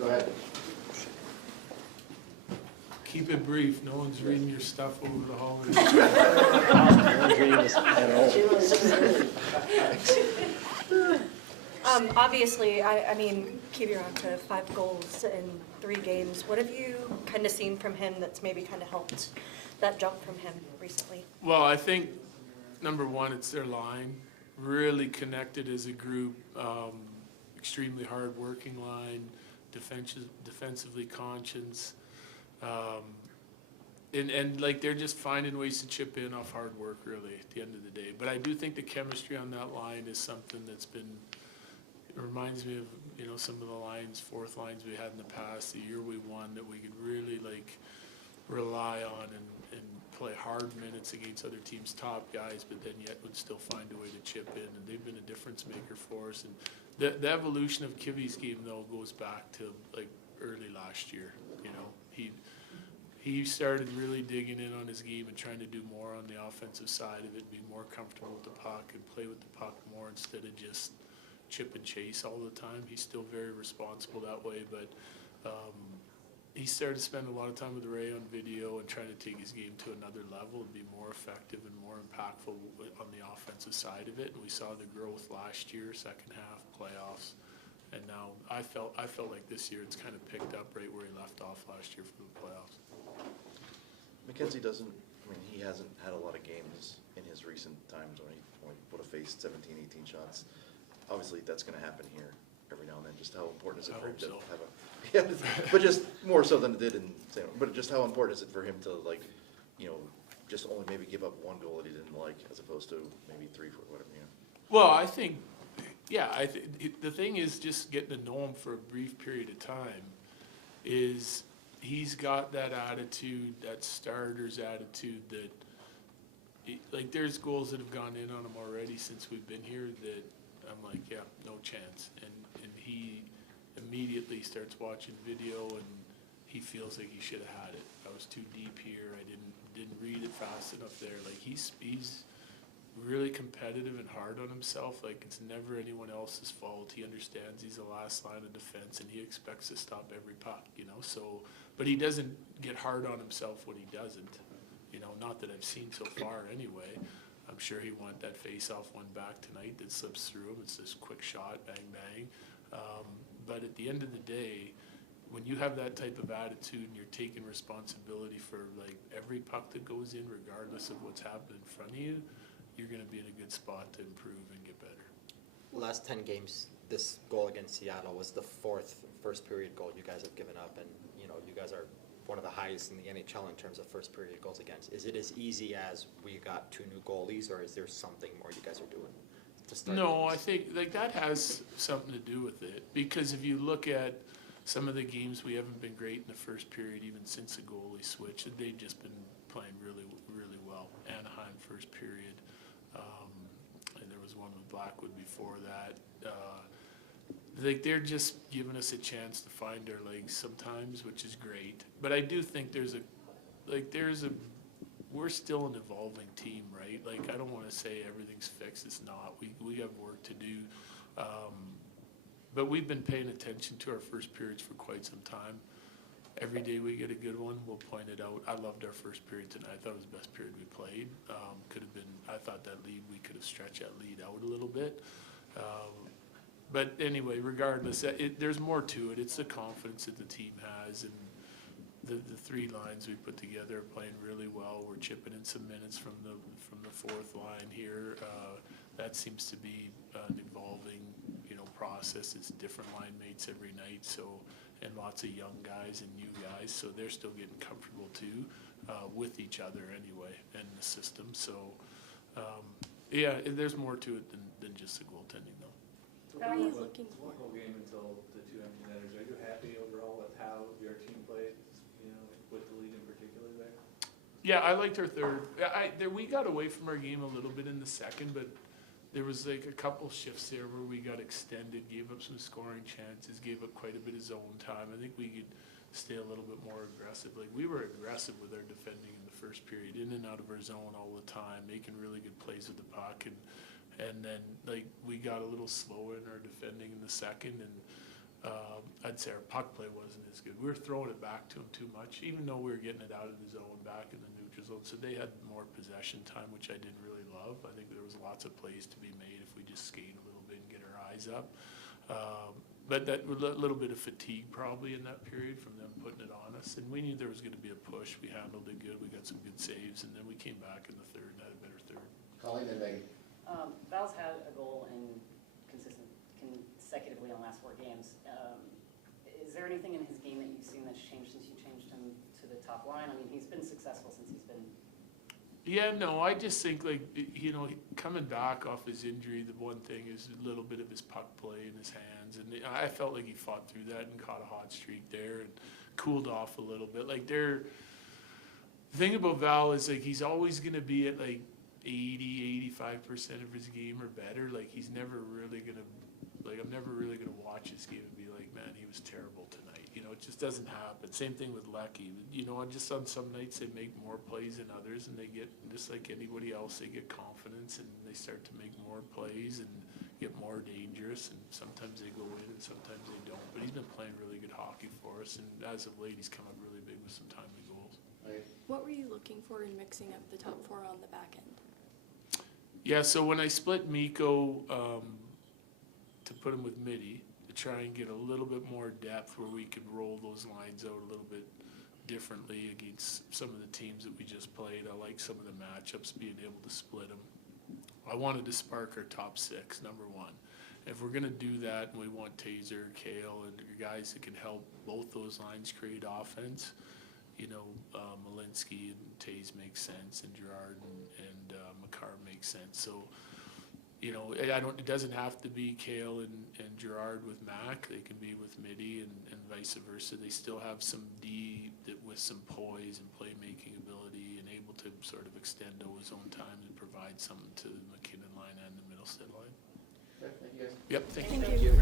go ahead. Keep it brief. No one's reading your stuff over the holidays. Obviously, I mean, Kivior on to 5 goals in 3 games. What have you kind of seen from him that's maybe kind of helped that jump from him recently? Well, I think, number one, it's their line. Really connected as a group. Extremely hard-working line. Defensively conscious. And like they're just finding ways to chip in off hard work, really, at the end of the day. But I do think the chemistry on that line is something that's been, it reminds me of, you know, some of the lines, fourth lines we had in the past, the year we won, that we could really like rely on and play hard minutes against other teams' top guys, but then yet would still find a way to chip in. And they've been a difference maker for us. And the evolution of Kivi's game, though, goes back to like early last year. You know, he started really digging in on his game and trying to do more on the offensive side of it, be more comfortable with the puck and play with the puck more instead of just chip and chase all the time. He's still very responsible that way, but he started to spend a lot of time with Ray on video and trying to take his game to another level and be more effective and more impactful on the offensive side of it. And we saw the growth last year, second half, playoffs. And now I felt like this year it's kind of picked up right where he left off last year for the playoffs. McKenzie doesn't, I mean, he hasn't had a lot of games in his recent times when he would have faced 17, 18 shots. Obviously, that's going to happen here every now and then. Just how important is it for him to have a, yeah, but just more so than it did in San Jose. But just how important is it for him to, like, you know, just only maybe give up 1 goal that he didn't like as opposed to maybe 3 for whatever, you know? Well, I think, yeah, the thing is just getting to know him for a brief period of time is he's got that attitude, that starter's attitude that, like, there's goals that have gone in on him already since we've been here that I'm like, yeah, no chance. And he immediately starts watching video and he feels like he should have had it. I was too deep here. I didn't read it fast enough there. Like, he's really competitive and hard on himself. Like, it's never anyone else's fault. He understands he's the last line of defense and he expects to stop every puck, you know. So, but he doesn't get hard on himself when he doesn't, you know, not that I've seen so far anyway. I'm sure he wanted that face-off one back tonight that slips through him. It's this quick shot, bang, bang. But at the end of the day, when you have that type of attitude and you're taking responsibility for like every puck that goes in, regardless of what's happening in front of you, you're going to be in a good spot to improve and get better. Last 10 games, this goal against Seattle was the 4th first period goal you guys have given up, and you know you guys are one of the highest in the NHL in terms of first period goals against. Is it as easy as we got 2 new goalies, or is there something more you guys are doing to start? No, games? I think like that has something to do with it, because if you look at some of the games, we haven't been great in the first period even since the goalie switch. They've just been playing really, really well. Anaheim first period. And there was one with Blackwood before that. Like they're just giving us a chance to find our legs sometimes, which is great. But I do think we're still an evolving team, right? Like, I don't want to say everything's fixed. It's not. We have work to do. But we've been paying attention to our first periods for quite some time. Every day we get a good one, we'll point it out. I loved our first period tonight. I thought it was the best period we played. Could have been, I thought that lead, we could have stretched that lead out a little bit. But anyway, regardless, there's more to it. It's the confidence that the team has, and the 3 lines we put together are playing really well. We're chipping in some minutes from the 4th line here. That seems to be an evolving, you know, process. It's different line mates every night, so, and lots of young guys and new guys, so they're still getting comfortable too with each other anyway and the system. So yeah, there's more to it than just the goaltending though. How are you looking for? One whole game until the 2 empty netters. Are you happy overall with how your team played, you know, with the lead in particular there? Yeah, I liked our third. We got away from our game a little bit in the second, but there was like a couple shifts there where we got extended, gave up some scoring chances, gave up quite a bit of zone time. I think we could stay a little bit more aggressive. Like, we were aggressive with our defending in the first period, in and out of our zone all the time, making really good plays with the puck, and then like we got a little slower in our defending in the second, and I'd say our puck play wasn't as good. We were throwing it back to them too much, even though we were getting it out of the zone, back in the neutral zone. So they had more possession time, which I didn't really love. I think there was lots of plays to be made if we just skate a little bit and get our eyes up. But that little bit of fatigue probably in that period from them putting it on us. And we knew there was going to be a push. We handled it good. We got some good saves. And then we came back in the third and had a better third. Colleen and Megan. Val's had a goal consecutively in the last 4 games. Is there anything in his game that you've seen that's changed since you changed him to the top line? I mean, he's been successful since he's been. Yeah, no, I just think like, you know, coming back off his injury, the one thing is a little bit of his puck play in his hands. And I felt like he fought through that and caught a hot streak there and cooled off a little bit. Like the thing about Val is like he's always going to be at like 80-85% of his game or better. Like he's never really going to, like I'm never really going to watch his game and be like, man, he was terrible tonight. You know, it just doesn't happen. Same thing with Lecky. You know, just on some nights they make more plays than others, and they get, just like anybody else, they get confidence and they start to make more plays and get more dangerous, and sometimes they go in and sometimes they don't. But he's been playing really good hockey for us, and as of late he's come up really big with some timely goals. What were you looking for in mixing up the top 4 on the back end? Yeah, so when I split Mikko to put him with Mitty, to try and get a little bit more depth where we could roll those lines out a little bit differently against some of the teams that we just played. I like some of the matchups, being able to split them. I wanted to spark our top 6, number 1. If we're going to do that, and we want Taser, Kale, and guys that can help both those lines create offense, you know, Malinsky and Taze makes sense, and Girard and Makar makes sense. So, you know, it doesn't have to be Kale and Girard with Mac. They can be with Mitty and vice versa. They still have some D with some poise and playmaking ability and able to sort of extend his own time and provide something to the McKinnon line and the Middlestead line. Thank you guys. Yep, thank you. Thank you.